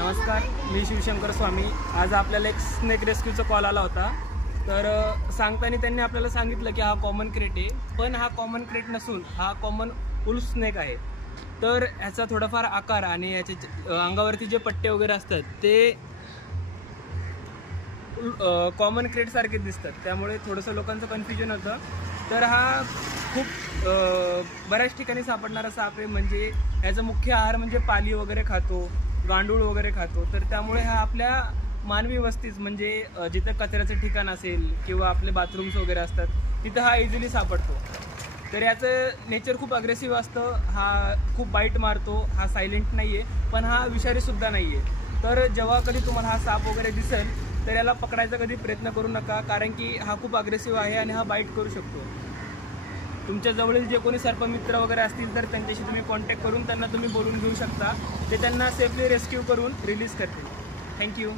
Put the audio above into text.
नमस्कार, मी शिवशंकर स्वामी। आज आपल्याला एक स्नेक रेस्क्यूचा कॉल आला होता। तर सांगताना त्यांनी आपल्याला सांगितलं की हा कॉमन क्रेट आहे, पण हा कॉमन क्रेट नसून हा कॉमन उल्फ स्नेक आहे। तर ह्याचा थोडाफार आकार आणि याचे अंगावरती जे पट्टे वगैरे असतात ते कॉमन क्रेट सारखे दिसतात, त्यामुळे थोडंसं लोकांचं कन्फ्युजन होतं। तर हा खूप बऱ्याच ठिकाणी सापडणारा साप आहे। म्हणजे याचा मुख्य आहार म्हणजे पाली वगैरे खातो, गांडूळ वगैरे खातो। तर त्यामुळे हा आपल्या मानवी वस्तीच म्हणजे जिथं कचऱ्याचं ठिकाण असेल किंवा आपले बाथरूम्स वगैरे असतात तिथं हा इझिली सापडतो। तर याचं नेचर खूप अग्रेसिव्ह असतं, हा खूप बाईट मारतो, हा सायलेंट नाही आहे, पण हा विषारीसुद्धा नाही आहे। तर जेव्हा कधी तुम्हाला हा साप वगैरे दिसेल तर याला पकडायचा कधी प्रयत्न करू नका, कारण की हा खूप अग्रेसिव्ह आहे आणि हा बाईट करू शकतो। तुमच्या जवळील जे कोणी सर्पमित्र वगैरे असतील तर त्यांच्याशी तुम्ही कॉन्टॅक्ट करून त्यांना तुम्ही बोलून घेऊ शकता, ते त्यांना सेफली रेस्क्यू करून रिलीज करतील। थँक्यू।